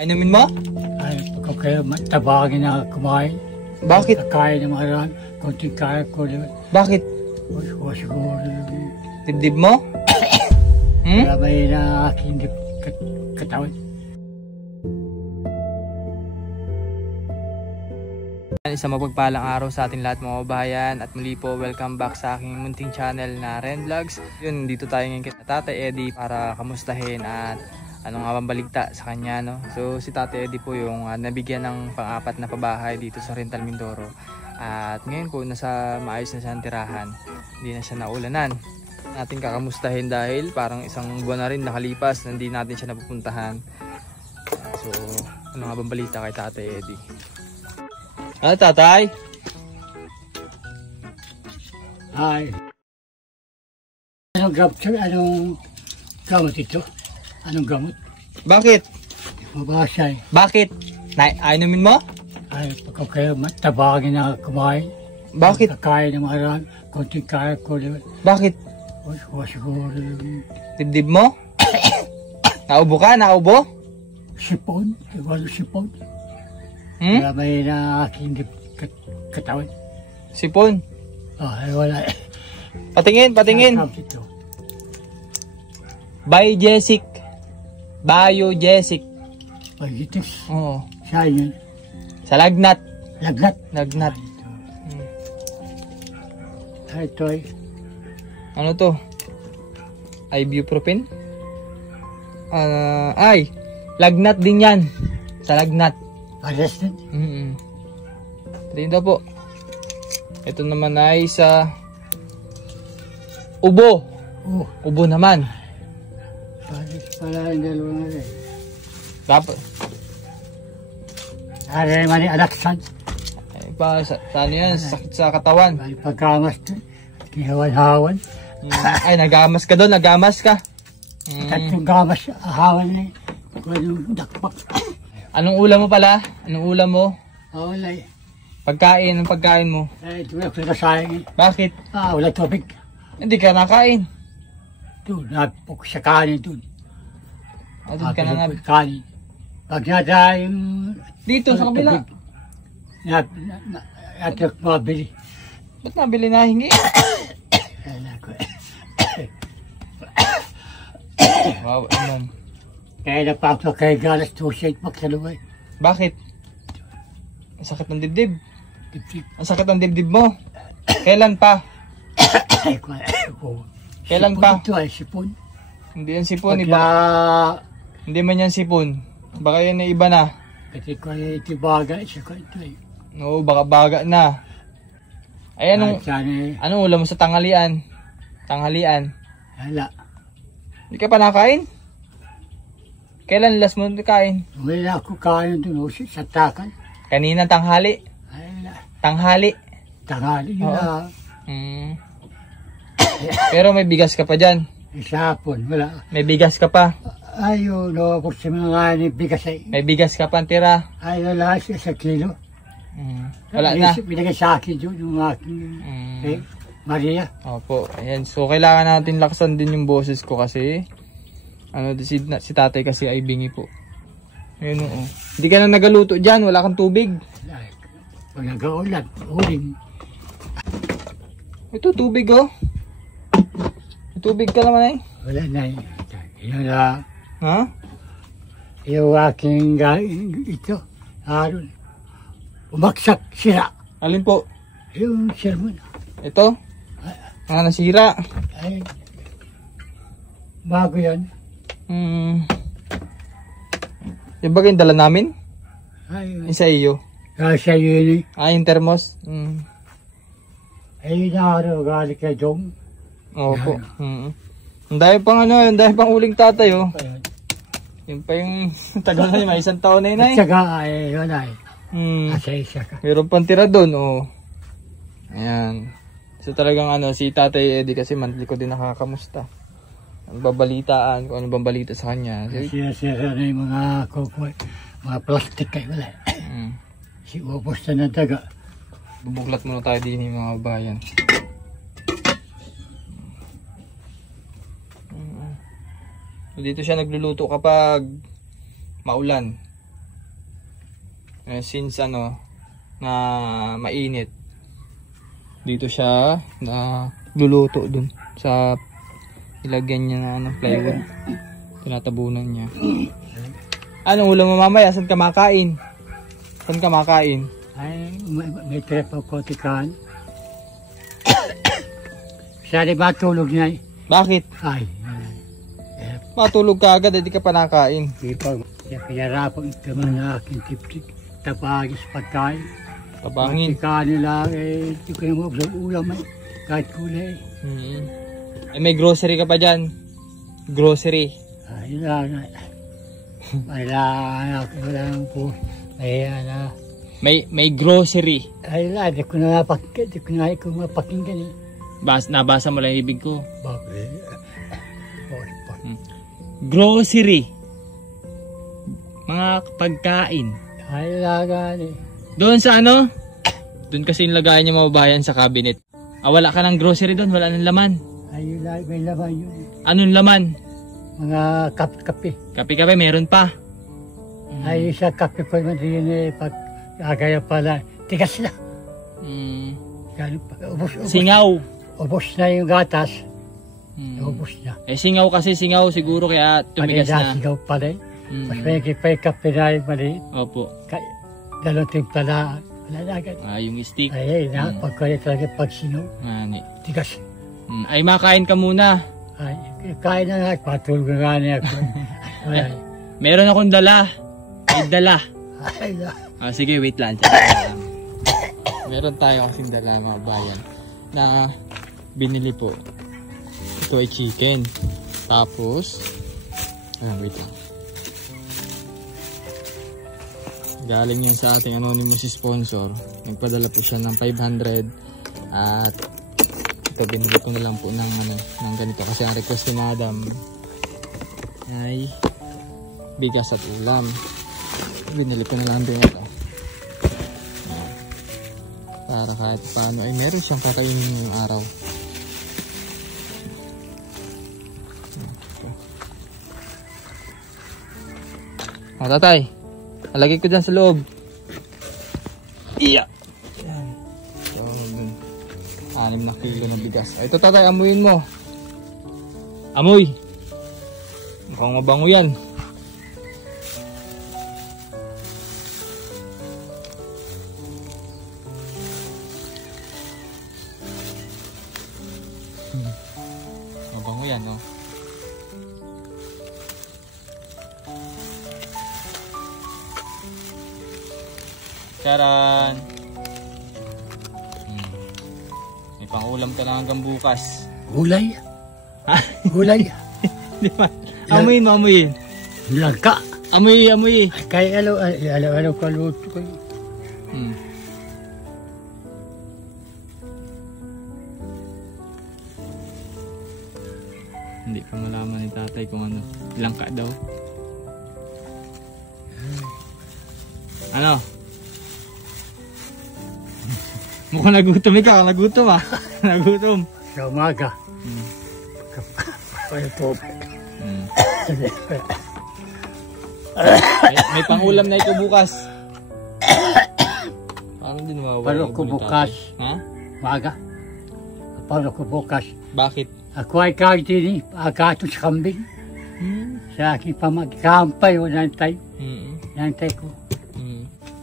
Inumin mo? Ay, kung kaya tabagin na kumain. Bakit? Kaya ng mga ran, konting kaya ko. Bakit? O siguro. Dibdib mo? Kaya may na aking katawan. Isang mapagpalang araw sa ating lahat mga kababayan at muli po welcome back sa aking munting channel na Ren Vlogs. Yun, dito tayo ngayon kay Tatay Eddie para kamustahin at ano nga bang balita sa kanya, no? So si Tatay Eddie po yung nabigyan ng pang-apat na pabahay dito sa Oriental Mindoro. At ngayon po nasa maayos na siyang tirahan. Hindi na siya naulanan. Natin kakamustahin dahil parang isang buwan na rin nakalipas na hindi natin siya napupuntahan. So ano nga bang balita kay Tatay Eddie? Ano, Tatay? Ay. Anong gamot ito? Anong gamot? Bakit? Mabasa eh. Bakit? Inumin mo? Ay, kung kaya tabagin na kumain. Bakit? Kaya ng mga ran, konting kaya ko. Bakit? O siguro. Dibdib mo? Naubo ka? Naubo? Sipon. Iwalo sipon. Hmm? Kaya may na aking katawan. Sipon? Ay, wala eh. Patingin, patingin. Ang gamot ito. Biogesic. Biogesic. Pagitis. Oo. Siya yun. Sa lagnat. Lagnat. Lagnat. Ay, ito ay. Ano to? Ibuprofen? Ay, lagnat din yan. Sa lagnat. Arrested. Tingin daw po. Ito naman ay sa ubo. Oh, Ubo naman. pares pala yung dalawa nga rin. Dapat. Ari naman yung alaksan. Ay, sa ano yan? Sakit sa katawan. Ay, pagkamas to. Kihawan-hawan. Ay, nagamas ka doon. Nagamas ka. Tatlong gamas, hawan na eh. Walang dakpak. Anong ulam mo pala? Anong ulam mo? Wala eh. Pagkain. Anong pagkain mo? Ay, ito na pinasayang eh. Bakit? Wala tubig. Hindi ka nakain. Doon, napok sa kanin doon. Doon ka na nga. Kanin. Pag nata yung... Dito sa kabila. Natak mabili. Ba't nabili na hingi? Wala ko. Wow, ma'am. Kaya napakto kay galas to siya magsalubay. Bakit? Ang sakit ng dibdib. Dipsip. Ang sakit ng dibdib mo. Kailan pa? Ay, ko. Kailan pa? Ito ay sipon. Hindi yan sipon. Pagka... Hindi man yan sipon. Baka yan ay iba na. Kasi ko ay itibaga. Siya ko ito ay. Oo, baka baga na. Ay, anong ulam mo sa tanghalian? Tanghalian. Wala. Hindi ka pa nakain? Kailan last mo kain? Wala ako kain doon sa takan. Kanina tanghali. Ay, wala. Tanghali. Tanghali yun na. Pero may bigas ka pa dyan. Isapon, wala. May bigas ka pa. Ayun, no, ako sa mga bigas ay. May bigas ka pa tira. Ay, wala siya sa kilo. Wala na. Binigay sa akin yun, yung aking Maria. Opo, ayan. So, kailangan natin laksan din yung boses ko kasi ano, si tatay kasi ay bingi po. Ayun o. Hindi ka na nagaluto dyan, wala kang tubig. Ay, pag nag-aulan, uling. Ito, tubig oh. May tubig ka naman eh. Wala na yun. Yun na. Ha? Yung aking ito, Aaron. Umaksak sira. Alin po? Yung sermon. Ito? Nasira. Ay, bago yan. Yung bagay yung dala namin? Ay, Yung sa iyo? sa yun eh. Yung thermos? Ay, naaro, galing kay Dong. Opo. Ang dahil pang ano, ang dahil pang uling tatay oh. Yung pa yung tagal na yun, may isang taon na yun At ay. saka, ay, wala eh. Asa-isa ka. Meron pang tira doon oh. Ayan. So talagang ano, si Tatay Eddie kasi monthly ko din nakakamusta. Ang babalitaan, kung ano bang balita sa kanya. Sira-sira na yung mga kukoy, mga plastic kayo wala. Si ubos na ng daga. Bubuglat muna tayo din yung mga bayan. Dito siya nagluluto kapag maulan. Since ano, na mainit, dito siya na luluto dun sa ilagyan niya na ano, plywood. Tinatabunan niya. Anong ulam mo mamaya? Saan ka makain? Saan ka makain? Ay, may trip ako kotikan. Sali matulog niya. Bakit? Ay, Matulog ka agad, hindi ka pa nakain. di pa. Kaya pinarapan ito man na aking tiptik. Tapagis pagkain. Tabangin. Ika nila, hindi ko naman sa ulam ay. Kahit kulay. Ay, may grocery ka pa dyan. Grocery. Ay, lang. Ay, lang. Wala nang po. Ay, ala. May grocery. Ay, lang. Di ko na mapakinggan eh. Nabasa mo lang yung ibig ko. Bakit? Grocery. Mga pagkain. Ay, lagan eh. Doon sa ano? Doon kasi yung lagayan niya mababayan sa cabinet. Wala ka ng grocery doon, wala nang laman. Ay, may laman yun. Anong laman? Mga kape. Kape-kape, meron pa. Ay, isa kape ko naman din eh. Pag agaya pala, tigas na. Ganun pa. Singaw. Ubos na yung gatas. Ubos na. Singaw kasi, singaw siguro kaya tumigas na. Sigaw pala eh. Mas may kipay kape na yung maliit. Opo. Dalawang timpla na. Wala na agad. Yung stick. Ay, pagkaya talaga pag singaw. Tigas. Ay, makain ka muna. Ay, kain na nga. Patulog na nga niya ako. Meron akong dala. May dala. Ay, Sige, wait lang. Meron tayo kasing dala mga bayan na binili po. Ito ay chicken. Tapos, wait lang. Galing yan sa ating anonymous sponsor. Nagpadala po siya ng 500 at ito binili ko na lang po ng ganito kasi ang request ni Madam ay bigas at ulam. Binili ko na lang din ito. Para kahit paano ay meron siyang kakainin ngayong araw. Tatay, alagay ko dyan sa loob. Iya. Yan. So, 6 na kilo na bigas. Ito tatay, amuyin mo. Amoy. Mukhang mabango yan. Mabango yan, no? Charan! May pang-ulam ka lang hanggang bukas. Gulay. Gulay. Di ba? Amuyin mo, amuyin. Langka. Amuy, amuy. Kaya ano kaluto ko. Hindi pa malaman ni tatay kung ano. Langka daw. Ano? Mukhang nagutom ikaw. Nagutom ah. Nagutom. Sa umaga. Kaya po. May pang-ulam na ito bukas. Paano din mawawala? Paano ko bukas? Ha? Umaga. Paano ko bukas? Bakit? Ako ay kagdini. Agato sa kambing. Sa aking pamagkampay o nantay. Nantay ko.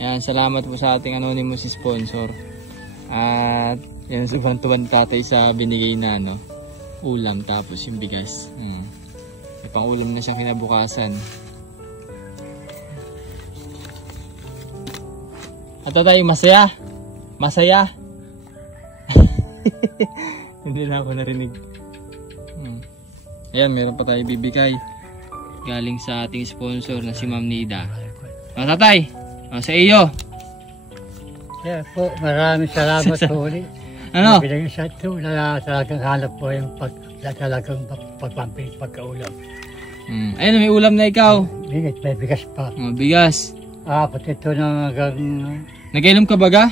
Yan, salamat po sa ating anonymous sponsor. At yan, tuwan tatay sa binigay na ulam tapos yung bigas. May pang-ulam na siyang kinabukasan. At tatay, masaya? Masaya? Hindi na ako narinig. Ayan, meron pa tayo bibigay. Galing sa ating sponsor na si Ma'am Nida. Tatay, sa iyo. Kaya po, maraming salamat po ulit. Ano? Bilang isa ito na talagang hanap po yung talagang pagkaulam. Ayun, may ulam na ikaw. Bigas, may bigas pa. Bigas. Pati ito na hanggang... Nag-inom ka baga?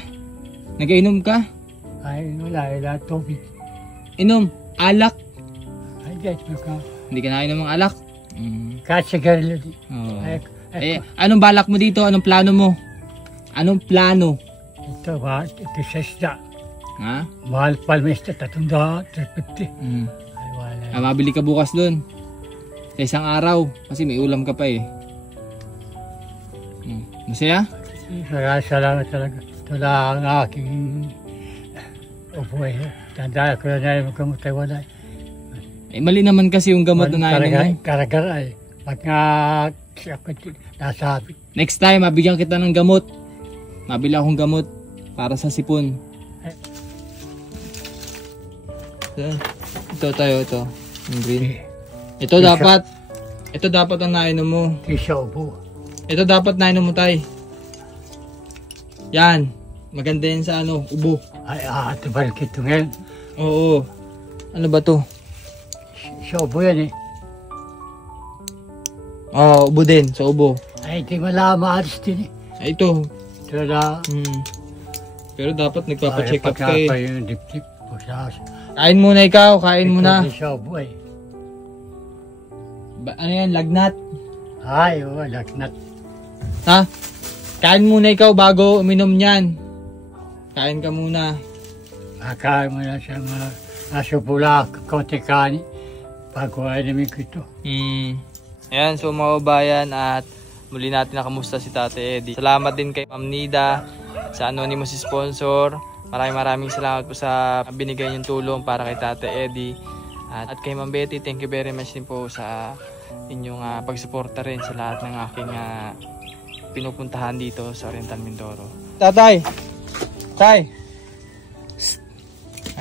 Nag-inom ka? Ay, wala tubig. Inom? Alak? Ay, yes, ka. Hindi ka nainom ng alak? Kahit sigarilyo din. Anong balak mo dito? Anong plano mo? Anong plano? Ito ba? Ito sa isda. Ha? Mahal palmista, 300, 350. Mm. Ay, wala. Mabili ka bukas doon. Sa isang araw. Kasi may ulam ka pa eh. Masaya? Salamat talaga. Ito lang ang aking upuay. Tanda ko na yung gamot ay wala. Eh mali naman kasi yung gamot na nainom mo. Karagar ay. Pag nga ako nasabi. Next time, mabigyan kita ng gamot. Mabili akong gamot para sa sipon. Ito tayo, ito. Yung green. Ito dapat ang nainom mo. Di siya upo. Ito dapat nainom mo, tay. Yan. Maganda yan sa ubo. Ay, ito balik ito ngayon. Oo. Ano ba to? Siya upo yan eh. Oo, ubo din. Sa ubo. Ay, di wala maalis din eh. Ay, ito. Ito na. Pero dapat nagpapacheck up ka Pagka eh. yung dip-dip. Kain muna ikaw. Kain muna. Ito di siya upo eh. Ano yan? Lagnat? Ay, lagnat. Ha? Kain muna ikaw bago uminom niyan. Kain ka muna. Makain mo na siya nasupula, konti kani. Bago ay namin ko ito. Ayan, so mga kabayan, at muli natin nakamusta si Tate Eddie. Salamat din kay Ma'am Nida sa anonymous sponsor. Maraming salamat po sa binigay niyong tulong para kay Tate Eddie. At kay Ma'am Betty, thank you very much din po sa inyong pagsuporta rin sa lahat ng aking pinupuntahan dito sa Oriental Mindoro. Tatay! Tay! Psst.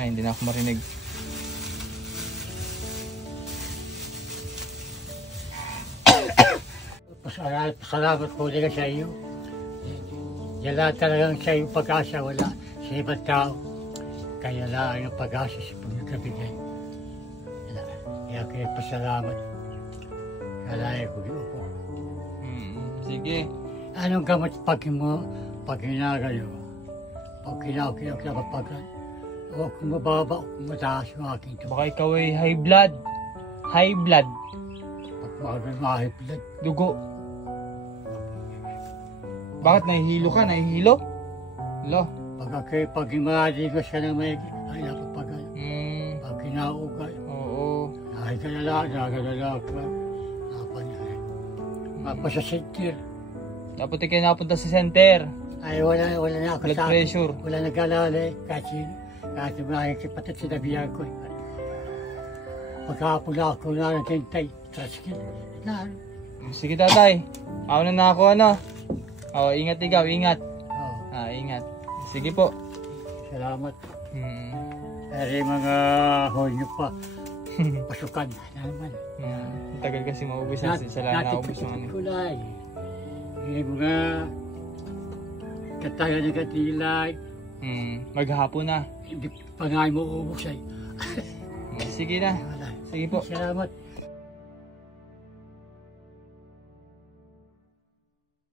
Ay, hindi na ako marinig. Pasalamat po nila sa iyo. Yan lang talagang sa iyong pag-asa, wala sa ibang tao. Kaya lang ang pag-asa sa pagkabigay. Kaya kayo pasalamat. Kaya ko po. Sige. Anong gamot pag ginagayo? Pag kinakapagan? O kung mababa o kung mataas yung aking ito. Baka ikaw ay high blood. High blood. Pag mahiplan. Dugo. Bakit nahihilo ka? Nahihilo? Lo. Pag imali ko siya ng may ay napapagan. Pag kinaugay. Oo. Ay kanala ko. Apa niya. Mapa sa sentir. Dapat kayo napunta sa center. Ay wala na ako Blood sa pressure. wala nag-alala eh. Kahit makikipatid sa nabiyan ko. Pagkapag ako na ng tintay. Traskin. Sige tatay. Ako na ako ingat ikaw, ingat. Ingat. Sige po. Salamat. Pero yung mga honyo pa. Pasukan na naman. Tagal kasi maubos na sila naubos ng ano. Kulay. Yung mga kataga na katilay. Maghapon na. Hindi pa nga mo ubos ay. Sige na. Sige po. Salamat.